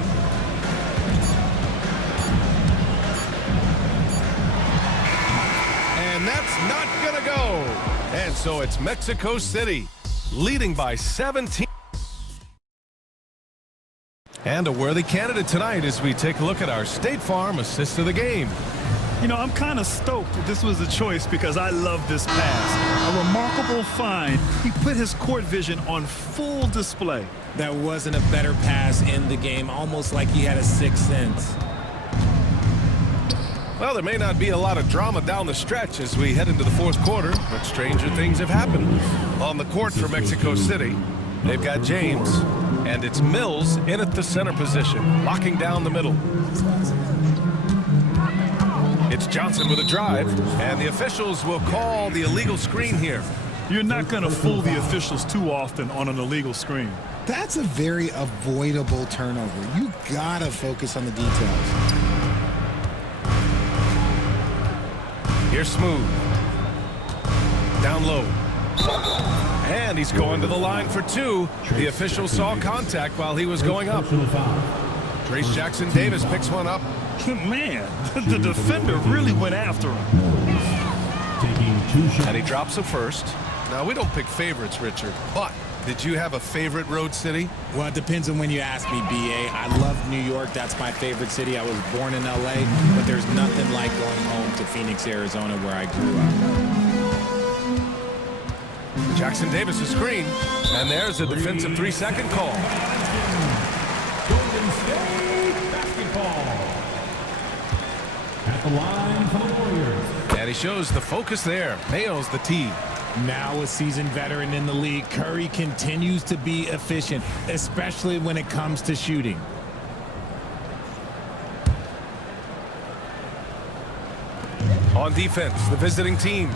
And that's not going to go. And so it's Mexico City leading by 17. And a worthy candidate tonight as we take a look at our State Farm assist of the game. You know, I'm kind of stoked that this was a choice because I love this pass. A remarkable find. He put his court vision on full display. That wasn't a better pass in the game, almost like he had a 6th sense. Well, there may not be a lot of drama down the stretch as we head into the fourth quarter, but stranger things have happened. On the court for Mexico City, they've got James. And it's Mills in at the center position, locking down the middle. It's Johnson with a drive, and the officials will call the illegal screen here. You're not going to fool the officials too often on an illegal screen. That's a very avoidable turnover. You gotta focus on the details. Here's Smooth. Down low. And he's going to the line for two. The official saw contact while he was going up. Trace Jackson Davis picks one up. Man, the defender really went after him. And he drops a first. Now, we don't pick favorites, Richard, but did you have a favorite road city? Well, it depends on when you ask me, B.A. I love New York. That's my favorite city. I was born in L.A., but there's nothing like going home to Phoenix, Arizona, where I grew up. Jackson Davis a screen, and there's a defensive 3-second call. Golden State basketball. At the line for the Warriors. And he shows the focus there. Nails the tee. Now a seasoned veteran in the league, Curry continues to be efficient, especially when it comes to shooting. On defense, the visiting team.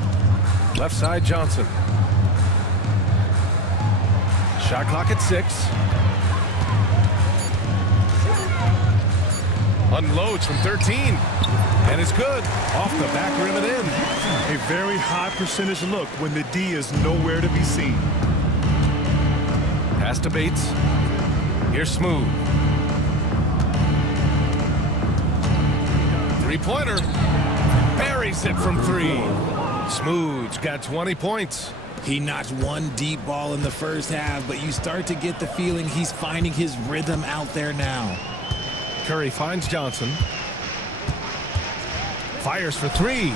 Left side, Johnson. Shot clock at 6. Unloads from 13. And it's good. Off the back rim and in. A very high percentage look when the D is nowhere to be seen. Pass to Bates. Here's Smooth. Three-pointer. Buries it from 3. Smooth's got 20 points. He notched one deep ball in the first half, but you start to get the feeling he's finding his rhythm out there now. Curry finds Johnson. Fires for 3.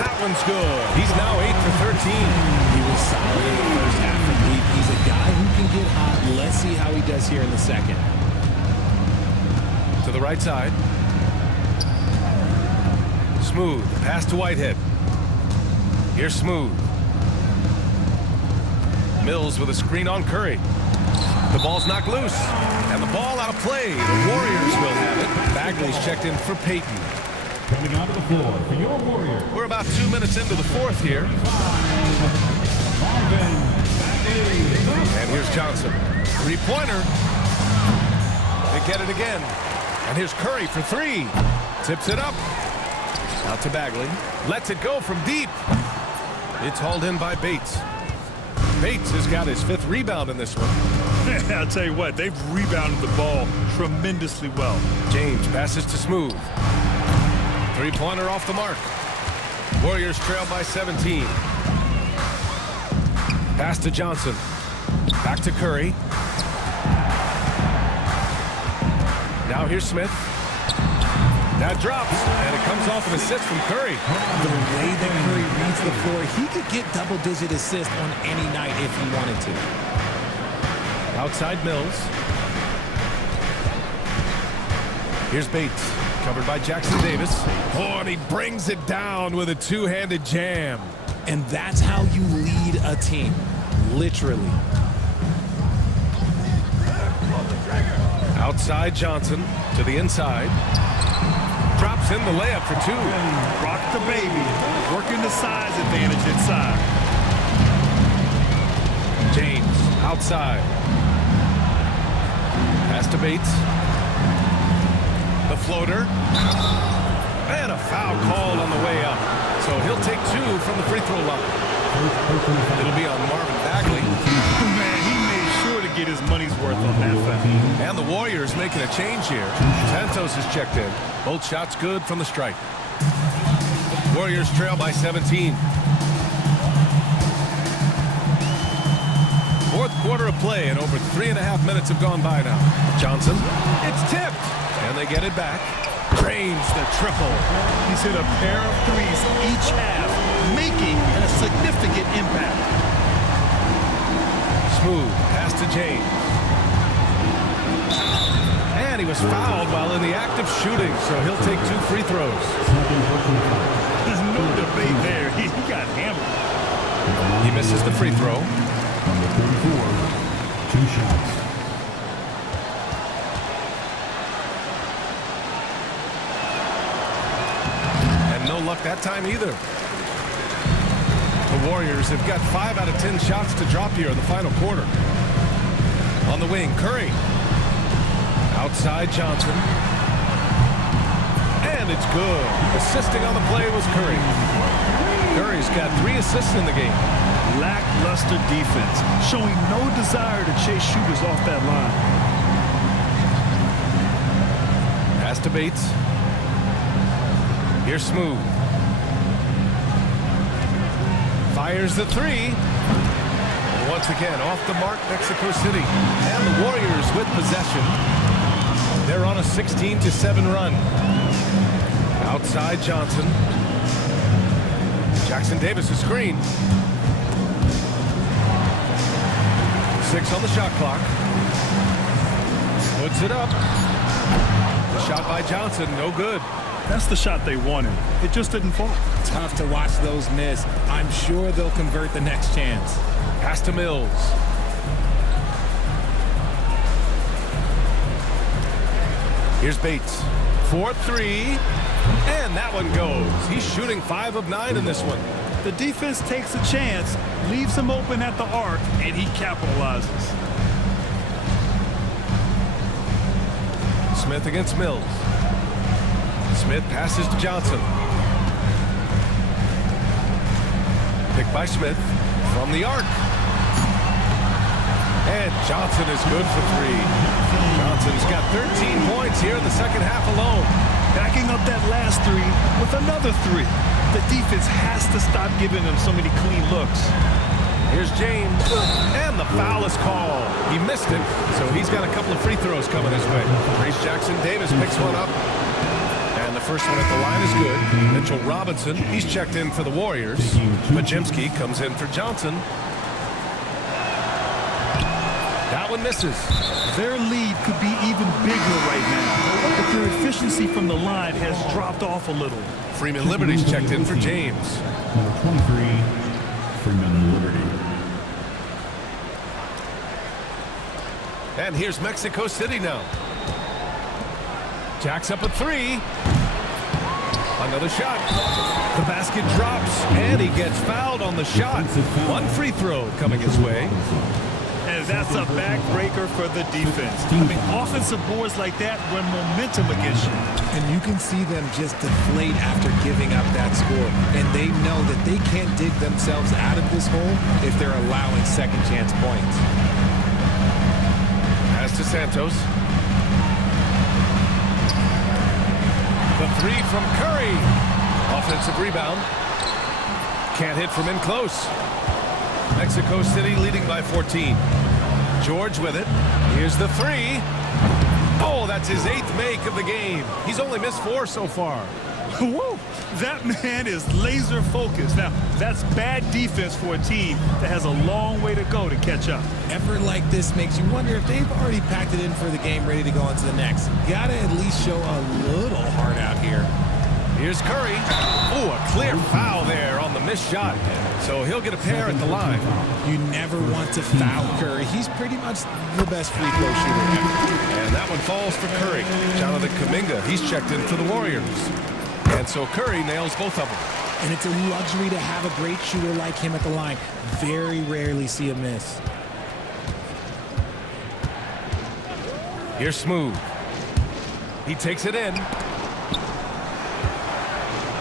That one's good. He's now 8 for 13. He was solid in the first half from deep. He's a guy who can get hot. Let's see how he does here in the second. To the right side. Smooth. Pass to Whitehead. Here's Smooth. Mills with a screen on Curry. The ball's knocked loose. And the ball out of play. The Warriors will have it. Bagley's checked in for Payton. Coming onto the floor for your Warriors. We're about 2 minutes into the fourth here. And here's Johnson. Three-pointer. They get it again. And here's Curry for 3. Tips it up. Out to Bagley. Lets it go from deep. It's hauled in by Bates. Bates has got his 5th rebound in this one. I'll tell you what, they've rebounded the ball tremendously well. James passes to Smooth. Three-pointer off the mark. Warriors trail by 17. Pass to Johnson. Back to Curry. Now here's Smith. That drops, and it comes off an assist from Curry. The way that Curry reads the floor, he could get double-digit assists on any night if he wanted to. Outside Mills. Here's Bates, covered by Jackson Davis. Oh, and he brings it down with a two-handed jam. And that's how you lead a team, literally. Outside Johnson to the inside. Drops in the layup for 2. Rock the baby. Working the size advantage inside. James outside. Pass to Bates. The floater. And a foul called on the way up. So he'll take 2 from the free throw line. It'll be on Marvin Bagley. Man, he made sure to get his money's worth on that foul. And the Warriors making a change here. Santos is checked in. Both shots good from the stripe. Warriors trail by 17. Fourth quarter of play, and over 3.5 minutes have gone by now. Johnson, it's tipped, and they get it back. Drains the triple. He's hit a pair of threes each half, making a significant impact. Smooth pass to James. And he was fouled while in the act of shooting, so he'll take 2 free throws. There's no debate there. He got hammered. He misses the free throw. Number 34, 2 shots. that time either. The Warriors have got 5 out of 10 shots to drop here in the final quarter. On the wing, Curry. Outside Johnson. And it's good. Assisting on the play was Curry. Curry's got 3 assists in the game. Lackluster defense, showing no desire to chase shooters off that line. Pass to Bates. Here's Smooth. Fires the 3. Once again, off the mark, Mexico City. And the Warriors with possession. They're on a 16-7 run. Outside Johnson. Jackson Davis' screen. 6 on the shot clock. Puts it up. The shot by Johnson, no good. That's the shot they wanted. It just didn't fall. Tough to watch those miss. I'm sure they'll convert the next chance. Pass to Mills. Here's Bates. 4-3. And that one goes. He's shooting 5 of 9 in this one. The defense takes a chance, leaves him open at the arc, and he capitalizes. Smith against Mills. Smith passes to Johnson. Picked by Smith from the arc. And Johnson is good for 3. Johnson's got 13 points here in the second half alone. Backing up that last 3 with another 3. The defense has to stop giving them so many clean looks. Here's James. And the foul is called. He missed it, so he's got a couple of free throws coming his way. Race Jackson Davis picks one up. And the first one at the line is good. Mitchell Robinson, he's checked in for the Warriors. Pajimski comes in for Johnson. That one misses. Their lead could be even bigger right now, but their efficiency from the line has dropped off a little. Freeman Liberty's checked in for James. Number 23, Freeman Liberty. And here's Mexico City now. Jacks up a 3. Another shot. The basket drops, and he gets fouled on the shot. One free throw coming his way. And that's a backbreaker for the defense. I mean, offensive boards like that run momentum against you. And you can see them just deflate after giving up that score. And they know that they can't dig themselves out of this hole if they're allowing second chance points. Pass to Santos. The 3 from Curry. Offensive rebound. Can't hit from in close. Mexico City leading by 14. George with it. Here's the 3. Oh, that's his 8th make of the game. He's only missed 4 so far. Whoa, that man is laser focused. Now, that's bad defense for a team that has a long way to go to catch up. Effort like this makes you wonder if they've already packed it in for the game, ready to go on to the next. Gotta at least show a little heart out here. Here's Curry. Oh, a clear foul there on the missed shot. So he'll get a pair at the line. You never want to foul Curry. He's pretty much the best free throw shooter ever. And that one falls for Curry. Jonathan Kuminga, he's checked in for the Warriors. And so Curry nails both of them. And it's a luxury to have a great shooter like him at the line. Very rarely see a miss. Here's Smooth. He takes it in.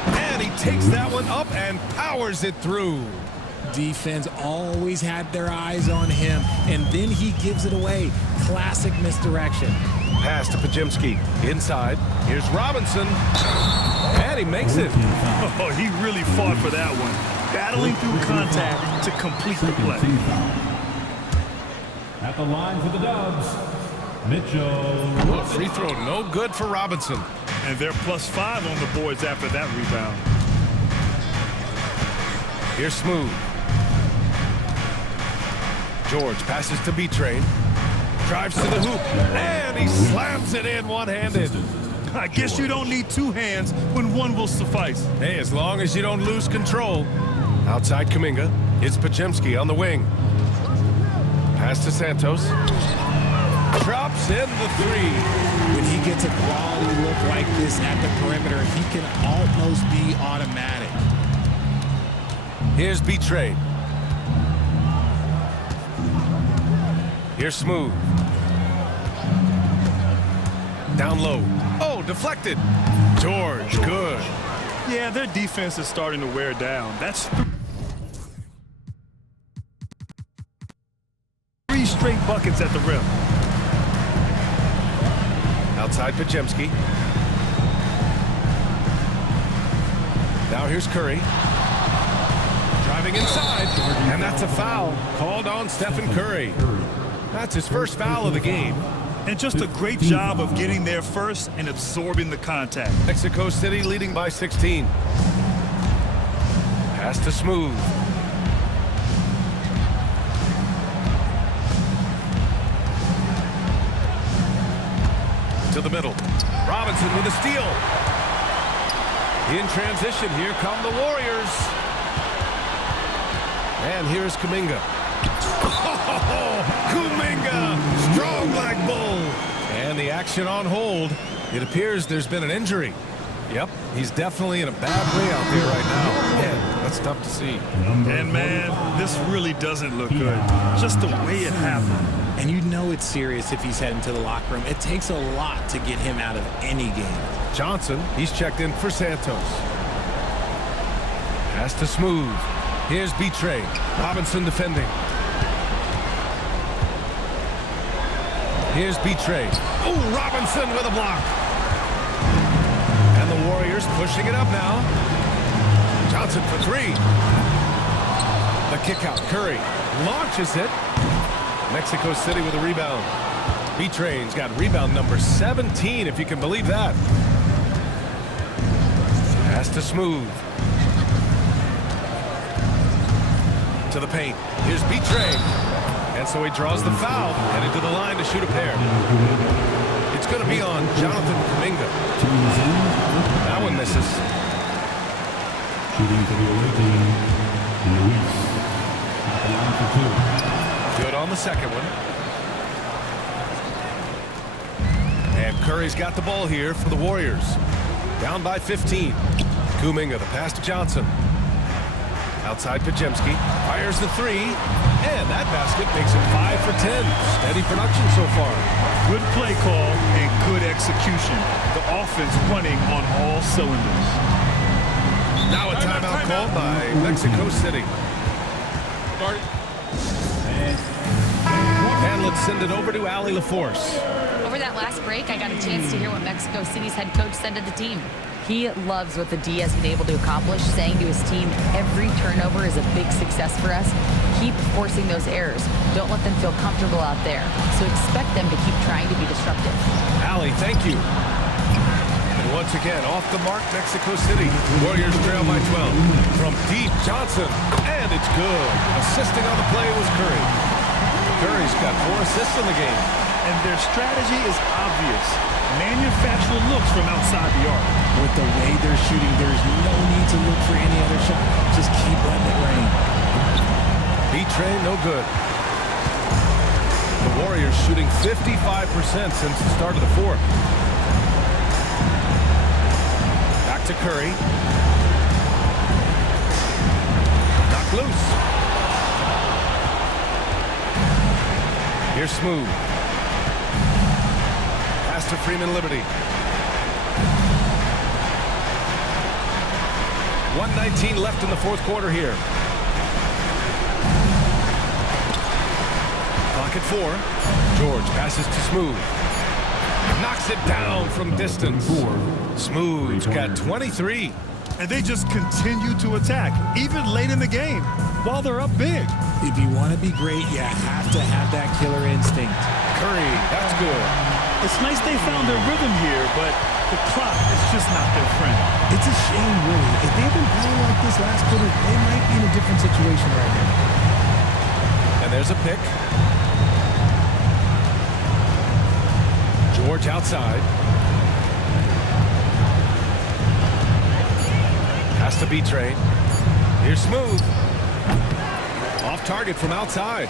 And he takes that one up and powers it through. Defense always had their eyes on him, and then he gives it away. Classic misdirection. Pass to Pajimski. Inside. Here's Robinson. And he makes it. Oh, he really fought for that one. Battling through contact to complete the play. At the line for the Dubs, Mitchell. Oh, free throw no good for Robinson. And they're +5 on the boards after that rebound. Here's Smooth. George passes to B-Train. Drives to the hoop. And he slams it in one-handed. I guess you don't need 2 hands when one will suffice. Hey, as long as you don't lose control. Outside Kuminga. It's Pajimski on the wing. Pass to Santos. Drops in the three. When he gets a quality look like this at the perimeter, he can almost be automatic. Here's B-Trade. Here's Smooth. Down low. Oh, deflected. George, good. Yeah, their defense is starting to wear down. That's 3 straight buckets at the rim. Outside Pajemski. Now here's Curry. Driving inside. And that's a foul called on Stephen Curry. That's his first foul of the game. And just a great job of getting there first and absorbing the contact. Mexico City leading by 16. Pass to Smooth. To the middle. Robinson with a steal. In transition, here come the Warriors. And here's Kuminga. Oh, Kuminga! Strong like bull. And the action on hold. It appears there's been an injury. Yep, he's definitely in a bad way out there right now. Yeah, that's tough to see. And man, this really doesn't look good. Just the way it happened. And you know it's serious if he's heading to the locker room. It takes a lot to get him out of any game. Johnson, he's checked in for Santos. Pass to Smooth. Here's B-Trade. Robinson defending. Here's B-Trade. Oh, Robinson with a block. And the Warriors pushing it up now. Johnson for 3. The kick out. Curry launches it. Mexico City with a rebound. B-Train's got rebound number 17, if you can believe that. Pass to Smooth. To the paint. Here's B-Train. And so he draws the foul, headed to the line to shoot a pair. It's going to be on Jonathan Kuminga. That one misses. Shooting for the away team, Luis. At the line for 2. Good on the second one. And Curry's got the ball here for the Warriors. Down by 15. Kuminga, the pass to Johnson. Outside Pajemski. Fires the 3. And that basket makes it 5 for 10. Steady production so far. Good play call and good execution. The offense running on all cylinders. Now a timeout called by Mexico City. And let's send it over to Allie LaForce. Over that last break, I got a chance to hear what Mexico City's head coach said to the team. He loves what the D has been able to accomplish, saying to his team, every turnover is a big success for us. Keep forcing those errors. Don't let them feel comfortable out there. So expect them to keep trying to be disruptive. Allie, thank you. And once again, off the mark, Mexico City. Warriors trail by 12. From deep, Johnson. And it's good. Assisting on the play was Curry. Curry's got 4 assists in the game. And their strategy is obvious. Manufacture looks from outside the arc. With the way they're shooting, there's no need to look for any other shot. Just keep letting it rain. B-Train, no good. The Warriors shooting 55% since the start of the 4th. Back to Curry. Knocked loose. Here's Smooth. Pass to Freeman Liberty. 1:19 left in the 4th quarter here. Clock at 4. George passes to Smooth. Knocks it down from distance. Smooth's got 23. And they just continue to attack, even late in the game, while they're up big. If you want to be great, you have to have that killer instinct. Curry, that's good. It's nice they found their rhythm here, but the clock is just not their friend. It's a shame, really. If they've been playing like this last quarter, they might be in a different situation right now. And there's a pick. George outside. Pass to B-Train. Here's Smooth. Off target from outside.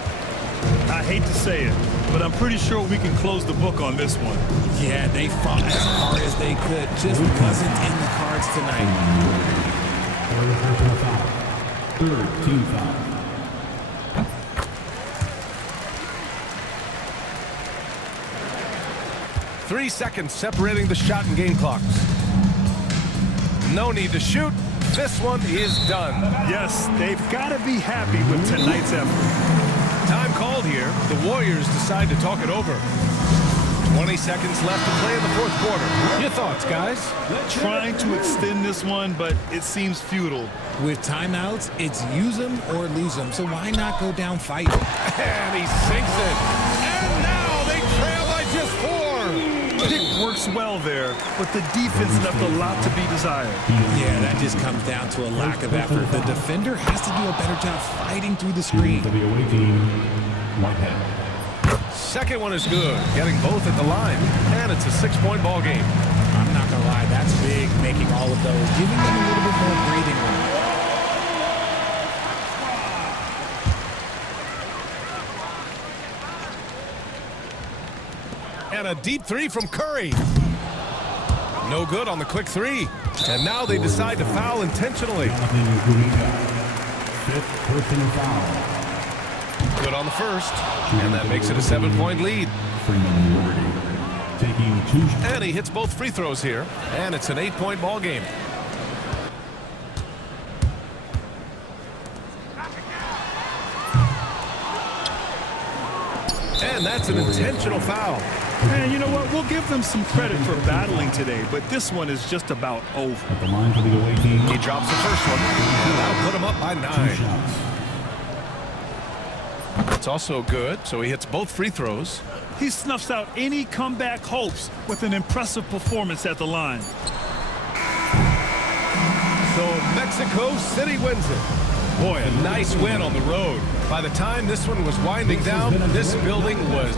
I hate to say it, but I'm pretty sure we can close the book on this one. Yeah, they fought as hard as they could. Just wasn't in the cards tonight. Third personal foul. Third team foul. Three seconds separating the shot and game clocks. No need to shoot. This one is done. Yes, they've got to be happy with tonight's effort. Time called here. The Warriors decide to talk it over. 20 seconds left to play in the fourth quarter. Your thoughts, guys? Trying to extend this one, but it seems futile. With timeouts, it's use them or lose them. So why not go down fighting? And he sinks it. And now they trail by just 4. Pick works well there, but the defense left a lot to be desired. Yeah, that just comes down to a lack of effort. The defender has to do a better job fighting through the screen. For the away team, Whitehead. Second one is good, getting both at the line. And it's a 6-point ball game. I'm not going to lie, that's big, making all of those, giving them a little bit more breathing room. And a deep three from Curry. No good on the quick three. And now they decide to foul intentionally. Fifth personal foul. Good on the first. And that makes it a 7-point lead. Freeman Liberty taking 2 shots. And he hits both free throws here. And it's an 8-point ball game. And that's an intentional foul. And you know what? We'll give them some credit for battling today, but this one is just about over. At the line for the away team. He drops the first one. And that'll put him up by 9. 2 shots. It's also good, so he hits both free throws. He snuffs out any comeback hopes with an impressive performance at the line. So Mexico City wins it. Boy, a nice win on the road. By the time this one was winding down, this building was